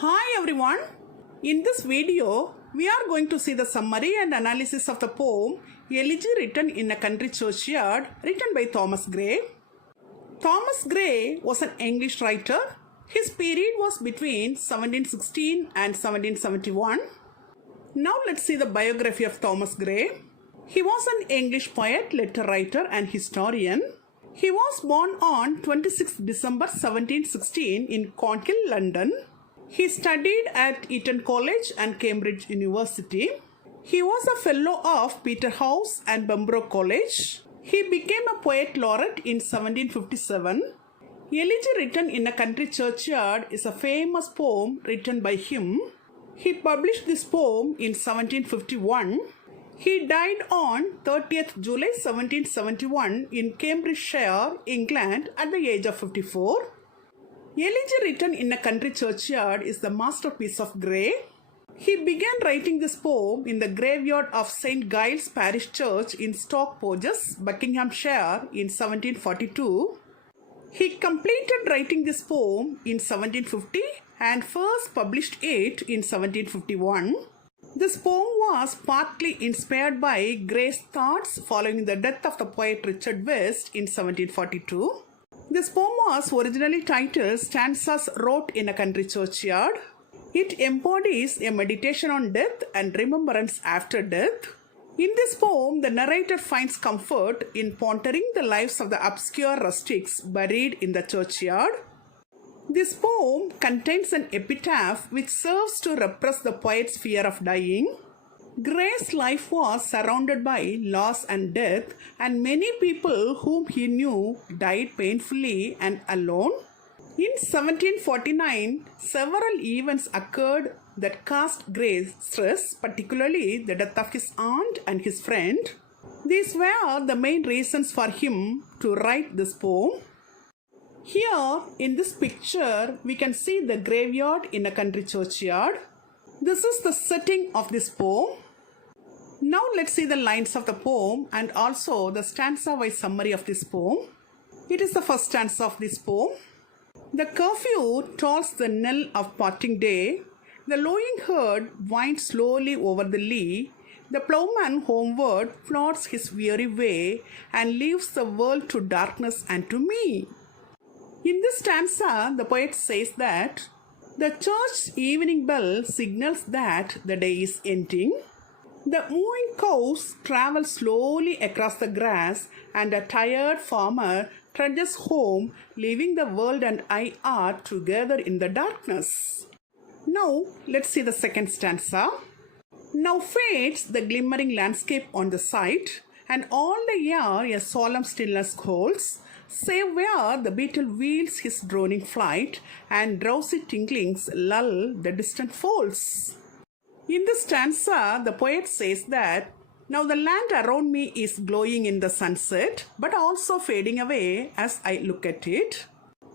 Hi everyone. In this video, we are going to see the summary and analysis of the poem Elegy written in a country churchyard written by Thomas Gray. Thomas Gray was an English writer. His period was between 1716 and 1771. Now let's see the biography of Thomas Gray. He was an English poet, letter writer and historian. He was born on 26 December 1716 in Cornhill, London. He studied at Eton College and Cambridge University. He was a fellow of Peterhouse and Pembroke College. He became a poet laureate in 1757. Elegy written in a country churchyard is a famous poem written by him. He published this poem in 1751. He died on 30th July 1771 in Cambridgeshire, England at the age of 54. Elegy written in a country churchyard is the masterpiece of Gray. He began writing this poem in the graveyard of St. Giles Parish Church in Stoke Poges, Buckinghamshire in 1742. He completed writing this poem in 1750 and first published it in 1751. This poem was partly inspired by Gray's thoughts following the death of the poet Richard West in 1742. This poem was originally titled Stanzas Wrote in a Country Churchyard. It embodies a meditation on death and remembrance after death. In this poem, the narrator finds comfort in pondering the lives of the obscure rustics buried in the churchyard. This poem contains an epitaph which serves to repress the poet's fear of dying. Gray's life was surrounded by loss and death, and many people whom he knew died painfully and alone. In 1749, several events occurred that caused Gray's stress, particularly the death of his aunt and his friend. These were the main reasons for him to write this poem. Here in this picture, we can see the graveyard in a country churchyard. This is the setting of this poem. Now let's see the lines of the poem and also the stanza-wise summary of this poem. It is the first stanza of this poem. The curfew tolls the knell of parting day. The lowing herd winds slowly over the lea. The ploughman homeward plods his weary way and leaves the world to darkness and to me. In this stanza, the poet says that the church evening bell signals that the day is ending. The mooing cows travel slowly across the grass, and a tired farmer trudges home, leaving the world and I are together in the darkness. Now, let's see the second stanza. Now fades the glimmering landscape on the sight, and all the air a solemn stillness holds, save where the beetle wheels his droning flight, and drowsy tinklings lull the distant folds. In this stanza, the poet says that now the land around me is glowing in the sunset, but also fading away as I look at it.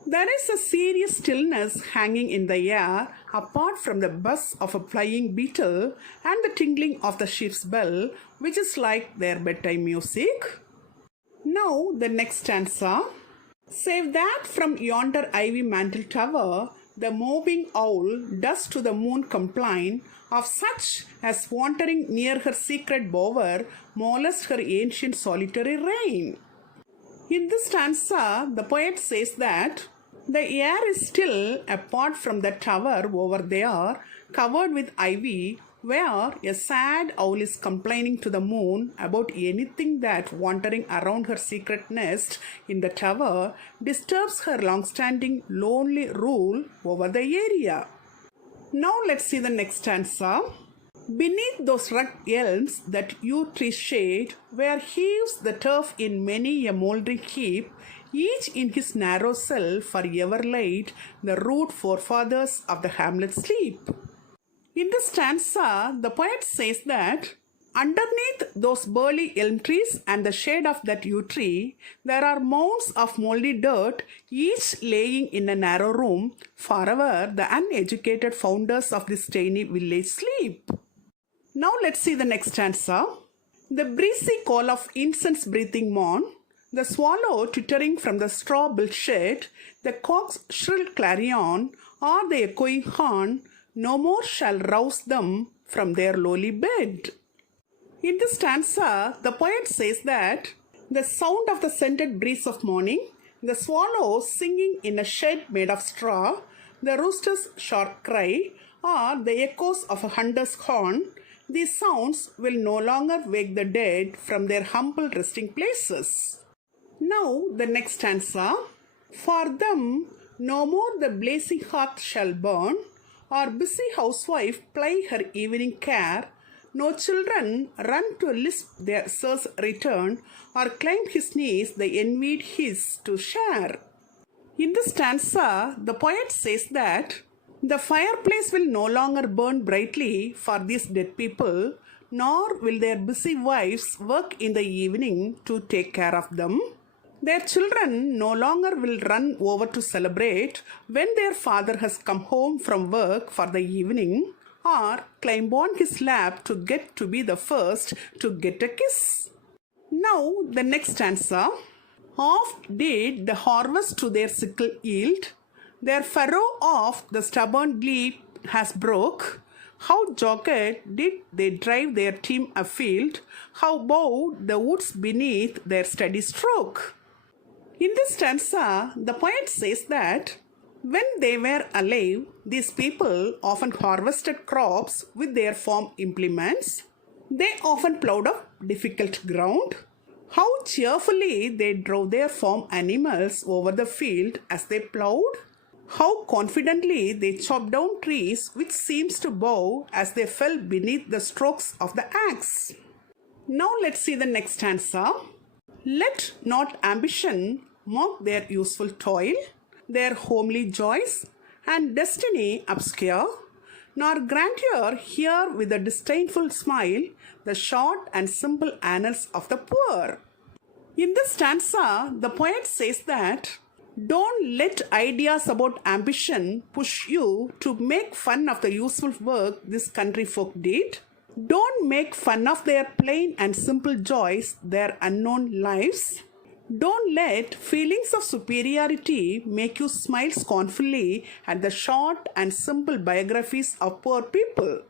There is a serious stillness hanging in the air, apart from the buzz of a flying beetle and the tingling of the ship's bell, which is like their bedtime music. Now the next stanza. Save that from yonder ivy mantled tower, the mowing owl does to the moon complain of such as wandering near her secret bower molest her ancient solitary reign. In this stanza, the poet says that the air is still apart from the tower over there, covered with ivy, where a sad owl is complaining to the moon about anything that wandering around her secret nest in the tower disturbs her long-standing lonely rule over the area. Now let's see the next stanza. Beneath those rugged elms that yew trees shade, where heaves the turf in many a mouldering heap, each in his narrow cell forever laid, the rude forefathers of the hamlet sleep. In this stanza, the poet says that underneath those burly elm trees and the shade of that yew tree, there are mounds of moldy dirt, each laying in a narrow room, forever the uneducated founders of this tiny village sleep. Now let's see the next stanza. The breezy call of incense-breathing morn, the swallow twittering from the straw-built shed, the cock's shrill clarion, or the echoing horn, no more shall rouse them from their lowly bed. In this stanza, the poet says that the sound of the scented breeze of morning, the swallow singing in a shed made of straw, the rooster's sharp cry, or the echoes of a hunter's horn, these sounds will no longer wake the dead from their humble resting places. Now the next stanza. For them no more the blazing hearth shall burn, or busy housewife ply her evening care, no children run to lisp their sir's return, or climb his knees the envied his to share. In this stanza, the poet says that the fireplace will no longer burn brightly for these dead people, nor will their busy wives work in the evening to take care of them. Their children no longer will run over to celebrate when their father has come home from work for the evening, or climb on his lap to get to be the first to get a kiss. Now the next stanza. Oft did the harvest to their sickle yield, their furrow of the stubborn glebe has broke. How jogged did they drive their team afield, how bowed the woods beneath their steady stroke. In this stanza, the poet says that when they were alive, these people often harvested crops with their farm implements. They often plowed up difficult ground. How cheerfully they drove their farm animals over the field as they plowed. How confidently they chopped down trees which seems to bow as they fell beneath the strokes of the axe. Now let's see the next stanza. Let not ambition mock their useful toil, their homely joys and destiny obscure, nor grandeur hear with a disdainful smile the short and simple annals of the poor. In this stanza, the poet says that don't let ideas about ambition push you to make fun of the useful work this country folk did. Don't make fun of their plain and simple joys, their unknown lives. Don't let feelings of superiority make you smile scornfully at the short and simple biographies of poor people.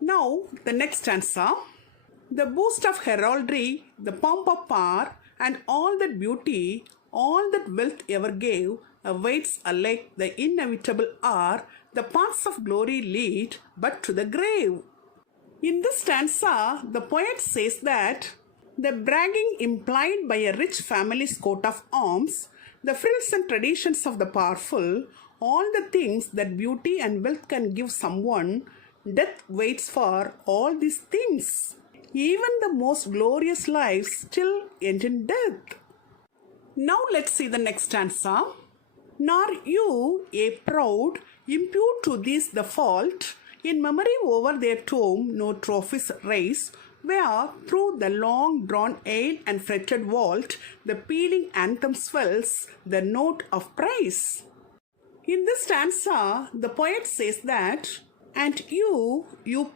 Now, the next stanza. The boast of heraldry, the pomp of power, and all that beauty, all that wealth ever gave, awaits alike the inevitable hour, the paths of glory lead but to the grave. In this stanza, the poet says that the bragging implied by a rich family's coat of arms, the frills and traditions of the powerful, all the things that beauty and wealth can give someone, death waits for all these things. Even the most glorious lives still end in death. Now let's see the next stanza. Nor you, a proud, impute to these the fault, in memory over their tomb no trophies raise, where through the long drawn aisle and fretted vault the pealing anthem swells the note of praise. In this stanza, the poet says that, and you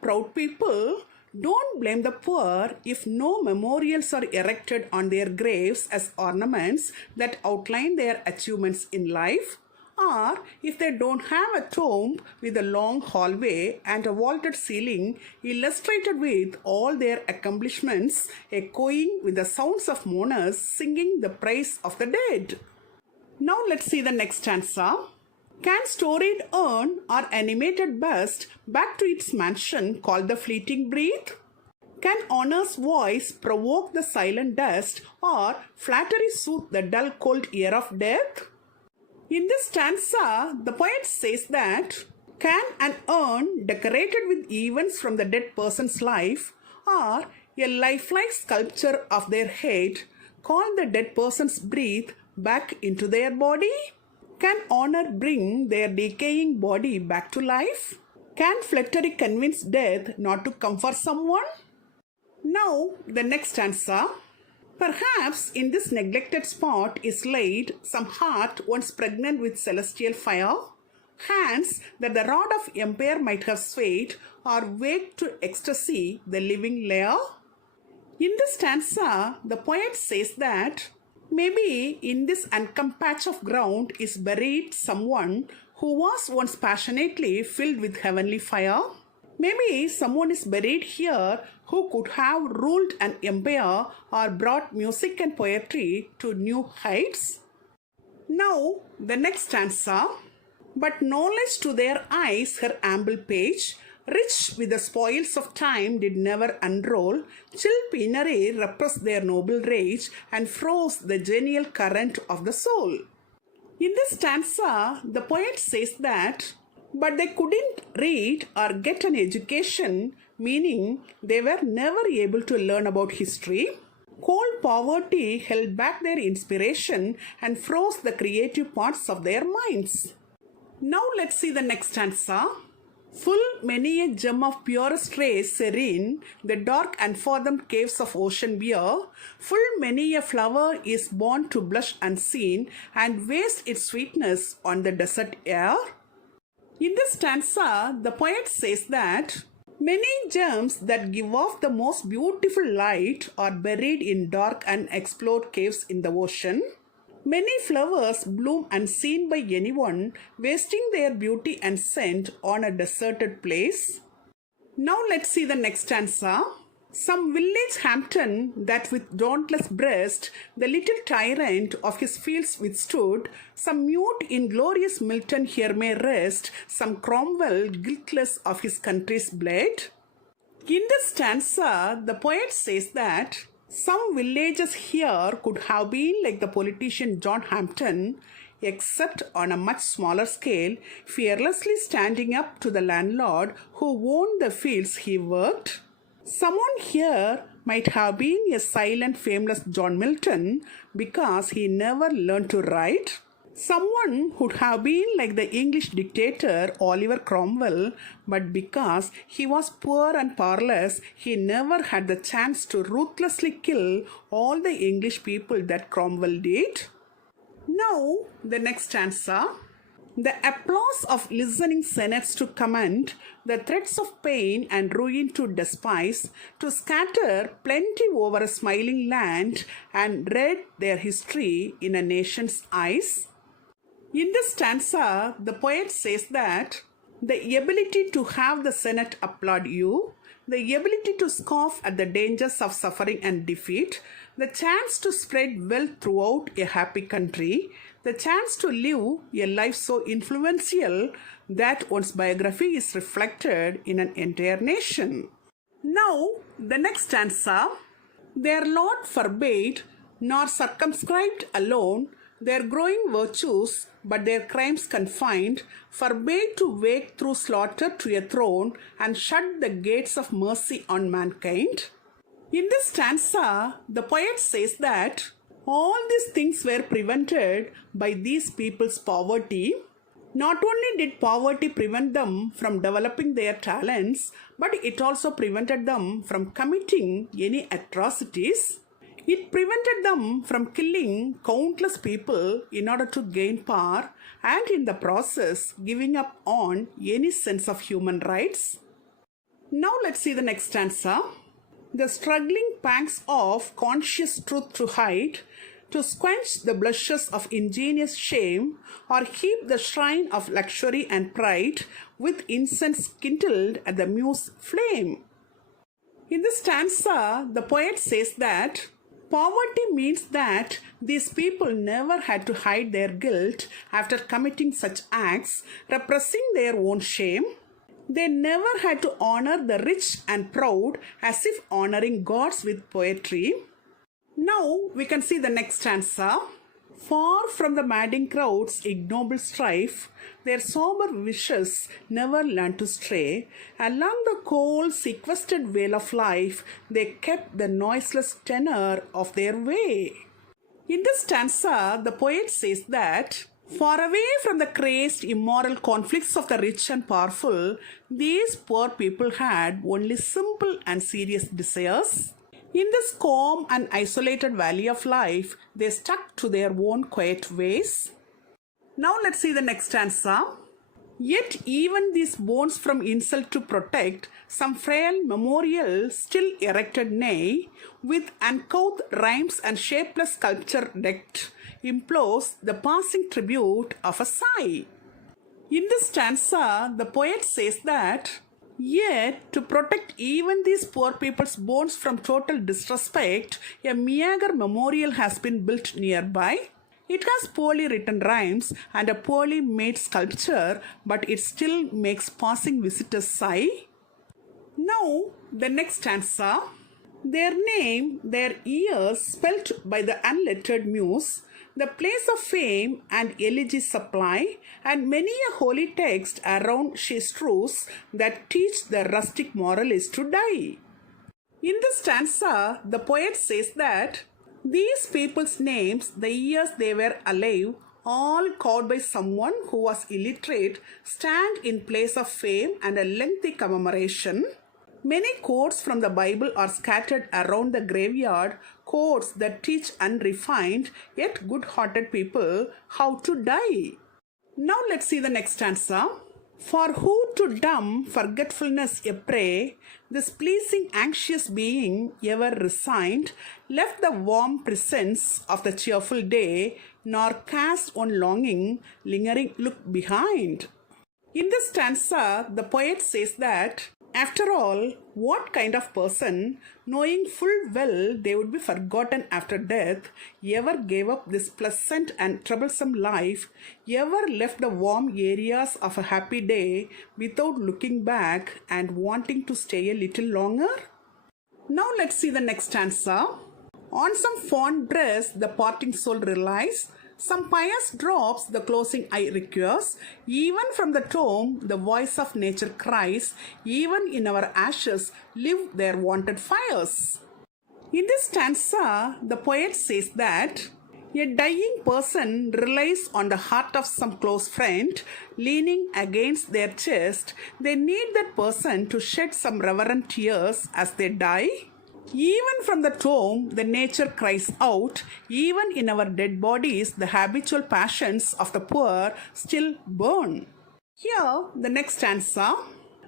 proud people, don't blame the poor if no memorials are erected on their graves as ornaments that outline their achievements in life, or if they don't have a tomb with a long hallway and a vaulted ceiling illustrated with all their accomplishments echoing with the sounds of mourners singing the praise of the dead. Now let's see the next stanza. Can storied urn or animated bust back to its mansion call the fleeting breath? Can honor's voice provoke the silent dust, or flattery soothe the dull cold ear of death? In this stanza, the poet says that, can an urn decorated with events from the dead person's life, or a lifelike sculpture of their head, call the dead person's breath back into their body? Can honor bring their decaying body back to life? Can flattery convince death not to comfort someone? Now, the next stanza. Perhaps in this neglected spot is laid some heart once pregnant with celestial fire, hands that the rod of empire might have swayed or waked to ecstasy the living lair. In this stanza, the poet says that maybe in this uncouth patch of ground is buried someone who was once passionately filled with heavenly fire. Maybe someone is buried here who could have ruled an empire or brought music and poetry to new heights. Now, the next stanza. But knowledge to their eyes her ample page, rich with the spoils of time, did never unroll. Chill penury repressed their noble rage and froze the genial current of the soul. In this stanza, the poet says that, but they couldn't read or get an education, meaning they were never able to learn about history. Cold poverty held back their inspiration and froze the creative parts of their minds. Now let's see the next stanza. Full many a gem of purest rays serene, the dark and fathomed caves of ocean bear. Full many a flower is born to blush unseen and waste its sweetness on the desert air. In this stanza, the poet says that many gems that give off the most beautiful light are buried in dark and unexplored caves in the ocean. Many flowers bloom unseen by anyone, wasting their beauty and scent on a deserted place. Now let's see the next stanza. Some village Hampton that with dauntless breast the little tyrant of his fields withstood, some mute inglorious Milton here may rest, some Cromwell guiltless of his country's blood. In this stanza, the poet says that some villages here could have been like the politician John Hampton, except on a much smaller scale, fearlessly standing up to the landlord who owned the fields he worked. Someone here might have been a silent, fameless John Milton because he never learned to write. Someone would have been like the English dictator Oliver Cromwell, but because he was poor and powerless, he never had the chance to ruthlessly kill all the English people that Cromwell did. Now, the next stanza. The applause of listening senates to commend, the threats of pain and ruin to despise, to scatter plenty over a smiling land and read their history in a nation's eyes. In this stanza, the poet says that the ability to have the Senate applaud you, the ability to scoff at the dangers of suffering and defeat, the chance to spread wealth throughout a happy country, the chance to live a life so influential that one's biography is reflected in an entire nation. Now, the next stanza. Their Lord forbade, nor circumscribed alone, their growing virtues, but their crimes confined, forbade to wake through slaughter to a throne and shut the gates of mercy on mankind. In this stanza, the poet says that all these things were prevented by these people's poverty. Not only did poverty prevent them from developing their talents, but it also prevented them from committing any atrocities. It prevented them from killing countless people in order to gain power and in the process giving up on any sense of human rights. Now let's see the next stanza. The struggling pangs of conscious truth to hide, to quench the blushes of ingenious shame, or heap the shrine of luxury and pride with incense kindled at the muse flame. In this stanza, the poet says that poverty means that these people never had to hide their guilt after committing such acts, repressing their own shame. They never had to honor the rich and proud as if honoring gods with poetry. Now we can see the next stanza. Far from the madding crowd's ignoble strife, their sober wishes never learned to stray. Along the cold, sequestered vale of life, they kept the noiseless tenor of their way. In this stanza, the poet says that far away from the crazed, immoral conflicts of the rich and powerful, these poor people had only simple and serious desires. In this calm and isolated valley of life, they stuck to their own quiet ways. Now let's see the next stanza. Yet even these bones from insult to protect, some frail memorial still erected nay, with uncouth rhymes and shapeless sculpture decked, implores the passing tribute of a sigh. In this stanza, the poet says that, yet, to protect even these poor people's bones from total disrespect, a meager memorial has been built nearby. It has poorly written rhymes and a poorly made sculpture, but it still makes passing visitors sigh. Now, the next stanza. Their name, their ears, spelt by the unlettered muse, the place of fame and elegy supply, and many a holy text around she strews that teach the rustic moralist to die. In this stanza, the poet says that these people's names, the years they were alive, all called by someone who was illiterate, stand in place of fame and a lengthy commemoration. Many quotes from the Bible are scattered around the graveyard, quotes that teach unrefined yet good-hearted people how to die. Now let's see the next stanza. For who to dumb forgetfulness a prey, this pleasing anxious being ever resigned, left the warm presence of the cheerful day, nor cast on longing lingering look behind. In this stanza, the poet says that after all, what kind of person, knowing full well they would be forgotten after death, ever gave up this pleasant and troublesome life, ever left the warm areas of a happy day without looking back and wanting to stay a little longer? Now let's see the next stanza. On some fond dress the parting soul relies, some pious drops the closing eye requires, even from the tomb the voice of nature cries, even in our ashes live their wonted fires. In this stanza, the poet says that a dying person relies on the heart of some close friend, leaning against their chest. They need that person to shed some reverent tears as they die. Even from the tomb, the nature cries out, even in our dead bodies, the habitual passions of the poor still burn. Here, the next stanza.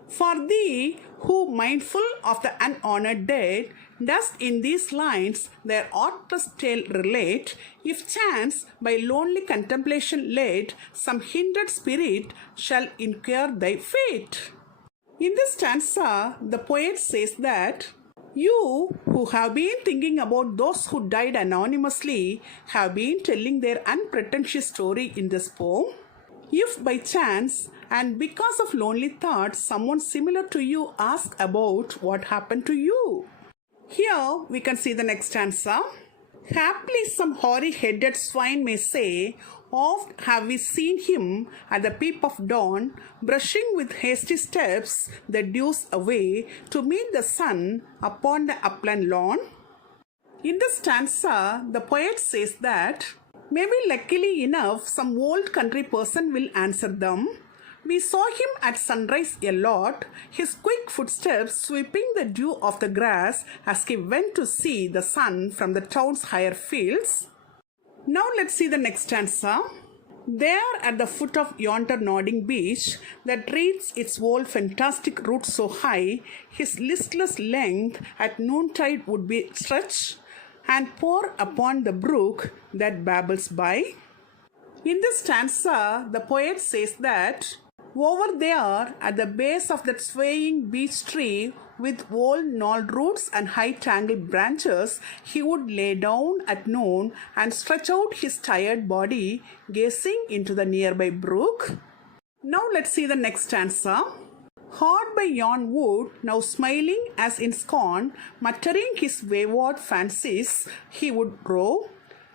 For thee, who mindful of the unhonored dead, dost in these lines their artless tale relate, if chance by lonely contemplation led, some hindered spirit shall incur thy fate. In this stanza, the poet says that you who have been thinking about those who died anonymously have been telling their unpretentious story in this poem. If by chance and because of lonely thoughts someone similar to you asks about what happened to you, here we can see the next stanza. Haply some hoary-headed swine may say, oft have we seen him at the peep of dawn, brushing with hasty steps the dews away to meet the sun upon the upland lawn. In this stanza, the poet says that maybe luckily enough some old country person will answer them. We saw him at sunrise a lot, his quick footsteps sweeping the dew off the grass as he went to see the sun from the town's higher fields. Now let's see the next stanza. There at the foot of yonder nodding beech that reaches its old fantastic roots so high, his listless length at noontide would be stretched and pour upon the brook that babbles by. In this stanza, the poet says that over there at the base of that swaying beech tree with old gnarled roots and high tangled branches, he would lay down at noon and stretch out his tired body, gazing into the nearby brook. Now let's see the next stanza. Hard by yon wood, now smiling as in scorn, muttering his wayward fancies, he would row.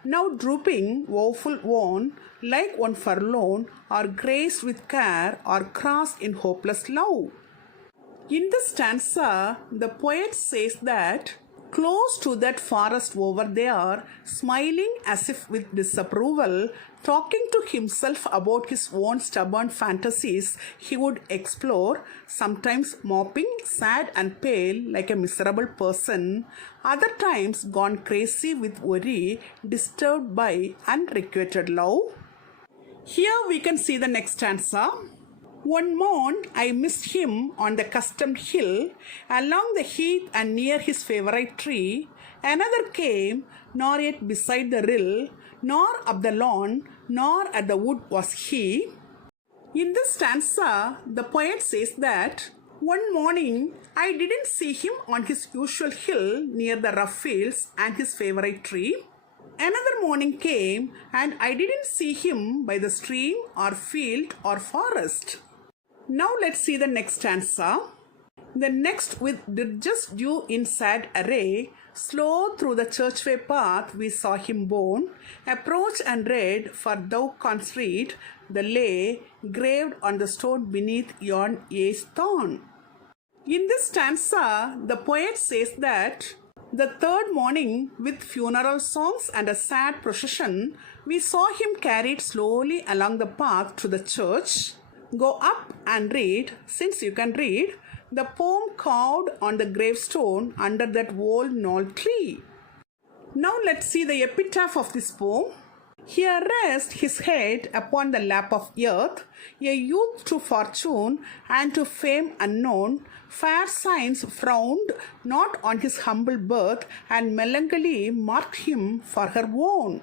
Now drooping, woeful worn, like one forlorn, or graced with care, or crossed in hopeless love. In this stanza, the poet says that close to that forest over there, smiling as if with disapproval, talking to himself about his own stubborn fantasies he would explore, sometimes moping, sad and pale like a miserable person, other times gone crazy with worry, disturbed by unrequited love. Here we can see the next stanza. One morn I missed him on the customed hill, along the heath and near his favourite tree. Another came, nor yet beside the rill, nor up the lawn, nor at the wood was he. In this stanza, the poet says that one morning I didn't see him on his usual hill near the rough fields and his favorite tree. Another morning came and I didn't see him by the stream or field or forest. Now let's see the next stanza. The next with just due in sad array, slow through the churchway path we saw him borne, approach and read, for thou canst read, the lay graved on the stone beneath yon ye's thorn. In this stanza, the poet says that the third morning, with funeral songs and a sad procession, we saw him carried slowly along the path to the church. Go up and read, since you can read, the poem carved on the gravestone under that old gnarled tree. Now let's see the epitaph of this poem. Here rests his head upon the lap of earth, a youth to fortune and to fame unknown. Fair signs frowned not on his humble birth, and melancholy marked him for her own.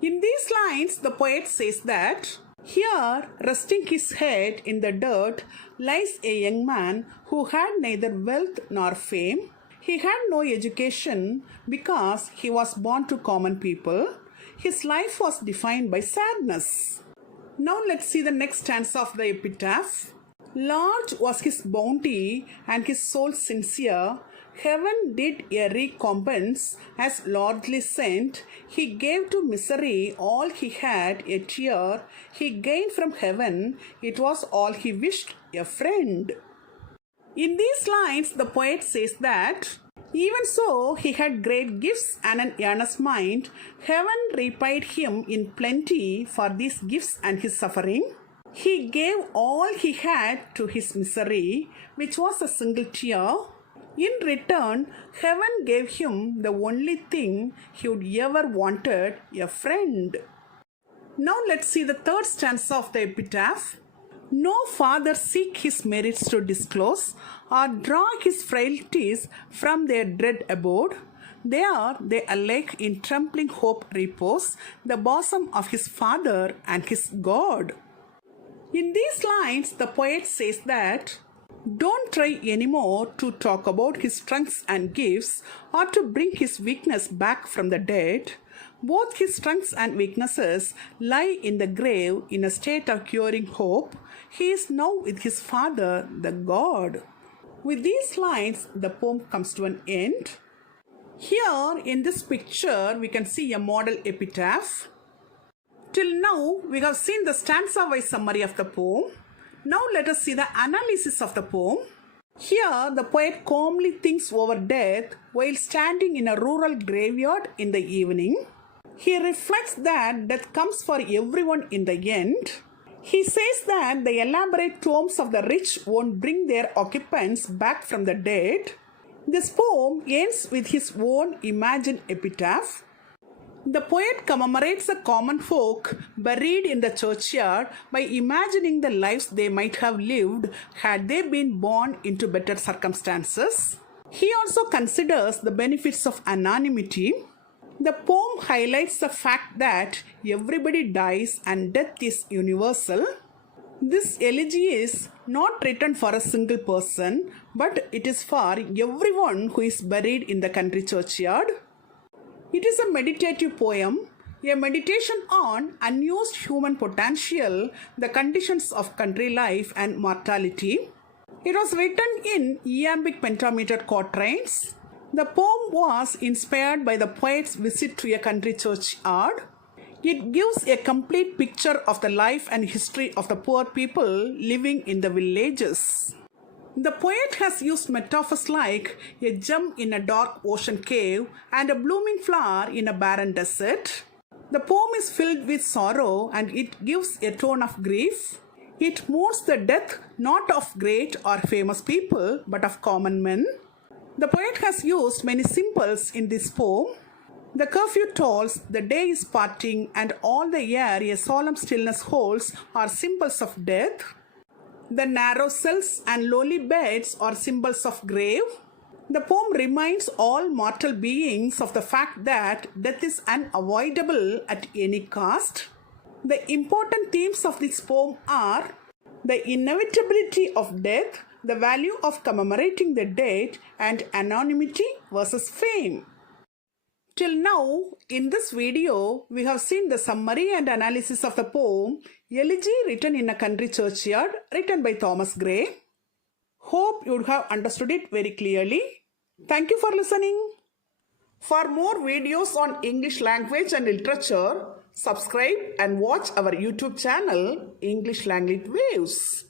In these lines, the poet says that here, resting his head in the dirt, lies a young man who had neither wealth nor fame. He had no education because he was born to common people. His life was defined by sadness. Now let's see the next stanza of the epitaph. Large was his bounty and his soul sincere. Heaven did a recompense as largely sent. He gave to misery all he had, a tear. He gained from heaven, it was all he wished, a friend. In these lines, the poet says that even so, he had great gifts and an earnest mind. Heaven repaid him in plenty for these gifts and his suffering. He gave all he had to his misery, which was a single tear. In return, heaven gave him the only thing he would ever wanted, a friend. Now let's see the third stanza of the epitaph. No father seek his merits to disclose, or draw his frailties from their dread abode. There they alike in trembling hope repose, the bosom of his Father and his God. In these lines, the poet says that don't try anymore to talk about his strengths and gifts, or to bring his weakness back from the dead. Both his strengths and weaknesses lie in the grave in a state of curing hope. He is now with his Father, the God. With these lines, the poem comes to an end. Here in this picture, we can see a model epitaph. Till now, we have seen the stanza-wise summary of the poem. Now let us see the analysis of the poem. Here, the poet calmly thinks over death while standing in a rural graveyard in the evening. He reflects that death comes for everyone in the end. He says that the elaborate tombs of the rich won't bring their occupants back from the dead. This poem ends with his own imagined epitaph. The poet commemorates the common folk buried in the churchyard by imagining the lives they might have lived had they been born into better circumstances. He also considers the benefits of anonymity. The poem highlights the fact that everybody dies and death is universal. This elegy is not written for a single person, but it is for everyone who is buried in the country churchyard. It is a meditative poem, a meditation on unused human potential, the conditions of country life and mortality. It was written in iambic pentameter quatrains. The poem was inspired by the poet's visit to a country churchyard. It gives a complete picture of the life and history of the poor people living in the villages. The poet has used metaphors like a gem in a dark ocean cave and a blooming flower in a barren desert. The poem is filled with sorrow and it gives a tone of grief. It mourns the death not of great or famous people but of common men. The poet has used many symbols in this poem. The curfew tolls, the day is parting, and all the air a solemn stillness holds are symbols of death. The narrow cells and lowly beds are symbols of grave. The poem reminds all mortal beings of the fact that death is unavoidable at any cost. The important themes of this poem are the inevitability of death, the value of commemorating the dead, and anonymity versus fame. Till now, in this video, we have seen the summary and analysis of the poem Elegy written in a country churchyard, written by Thomas Gray. Hope you would have understood it very clearly. Thank you for listening. For more videos on English language and literature, subscribe and watch our YouTube channel English Language Waves.